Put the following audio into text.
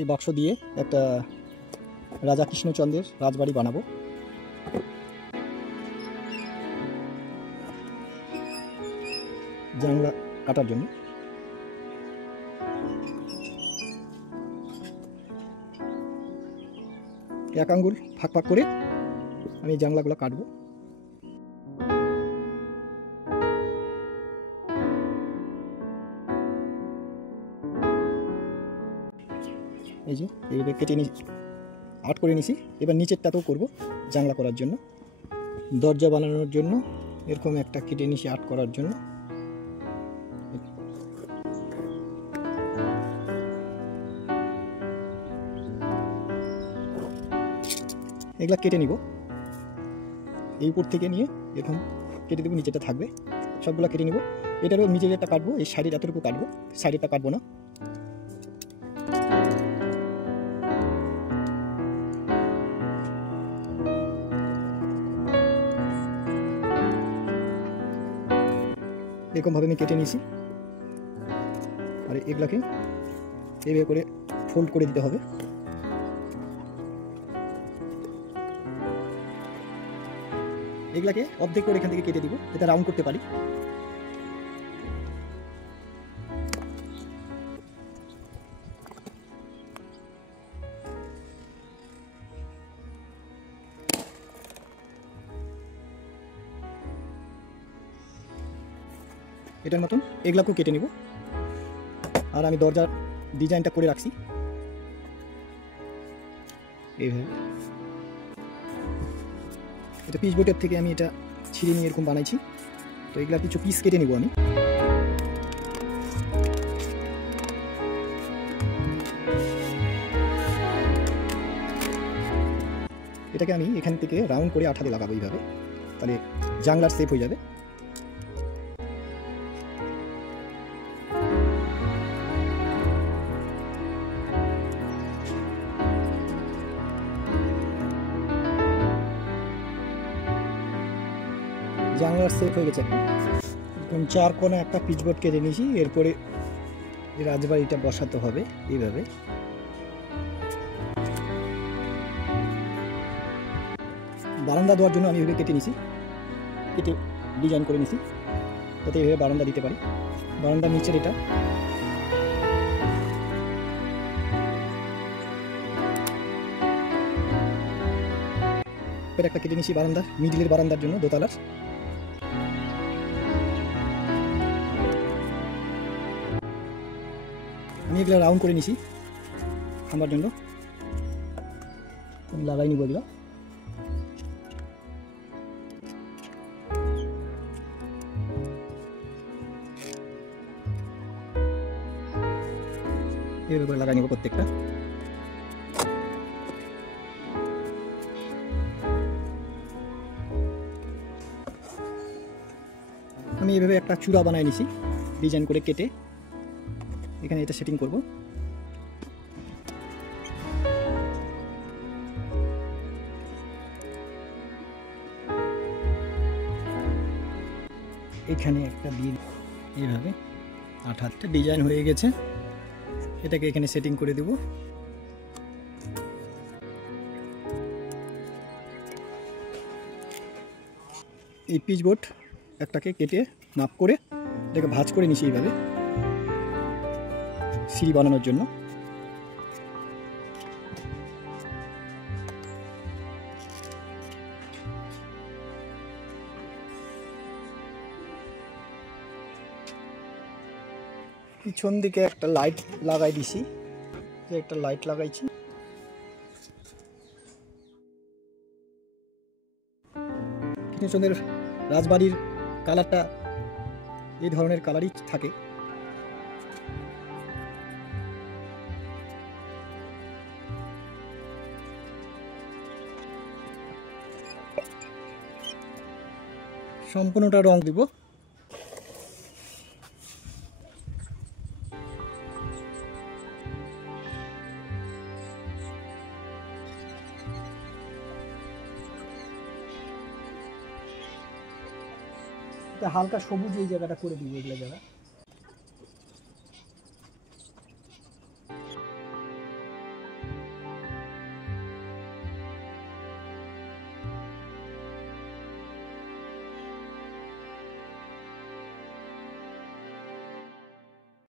এই বাক্স দিয়ে একটা রাজা কৃষ্ণচন্দ্রের রাজবাড়ি বানাবো। জানলা কাটার জন্য এক আঙ্গুল ফাঁক ফাঁক করে আমি জানলাগুলো কাটবো। এই যে এইভাবে কেটে আর্ট করে নিছি। এবার নিচেরটাতেও করব জানলা করার জন্য, দরজা বানানোর জন্য এরকম একটা কেটে নিছি আর্ট করার জন্য। এগুলা কেটে নিব, এই উপর থেকে নিয়ে এরকম কেটে দেবো, নিচেটা থাকবে। সবগুলো কেটে নিব। এটারও নিচের একটা কাটবো, এই সাইডের এতটুকু কাটবো, সাইডেরটা কাটবো না। এরকমভাবে আমি কেটে নিয়েছি। আর এগুলাকে এইভাবে করে ফোল্ড করে দিতে হবে। এগুলাকে অর্ধেক করে এখান থেকে কেটে দিব, এটা রাউন্ড করতে পারি। এটার মতন এগুলাকেও কেটে নিব। আর আমি দরজার ডিজাইনটা করে রাখছি এইভাবে। এটা পিস বোর্ডের থেকে আমি এটা ছিঁড়ে নিয়ে এরকম বানাইছি। তো এগুলা কিছু পিস কেটে নিব আমি। এটাকে আমি এখান থেকে রাউন্ড করে আঠা দিয়ে লাগাবো এইভাবে, তাহলে জানলার শেপ হয়ে যাবে। জানলার সেট হয়ে গেছে। এখন 4 কোণে একটা পিচবোর্ড কেটে নিয়েছি। এরপরে এই রাজবাড়িটা বসাতে হবে এইভাবে। বারান্দা দেওয়ার জন্য আমি এভাবে কেটে নিয়েছি, কেটে ডিজাইন করে নিয়েছি, যাতে এইভাবে বারান্দা দিতে পারি। বারান্দার নিচের এটা একটা কেটে নিয়েছি বারান্দা, মিডিলের বারান্দার জন্য, দোতলার। আমি এগুলো রাউন্ড করে নিছি খাম্বার জন্য। আমি লাগাই নিব এগুলো। এভাবে করে লাগাই নিব প্রত্যেকটা। আমি এভাবে একটা চূড়া বানাই নিছি ডিজাইন করে কেটে। এখানে এটা সেটিং করব। এখানে একটা দিয়ে এইভাবে আঠাটা ডিজাইন হয়ে গেছে। এটাকে এখানে সেটিং করে দেব। এই পিচবোর্ড একটাকে কেটে মাপ করে এটাকে ভাঁজ করে নিছি এইভাবে সিঁড়ি বানানোর জন্য। পিছন দিকে একটা লাইট লাগাই দিছি, একটা লাইট লাগাইছি। কৃষ্ণচন্দ্রের রাজবাড়ির কালারটা এই ধরনের কালারই থাকে। সম্পূর্ণটা রং দিব। হালকা সবুজ এই জায়গাটা করে দিব, এগুলো জায়গা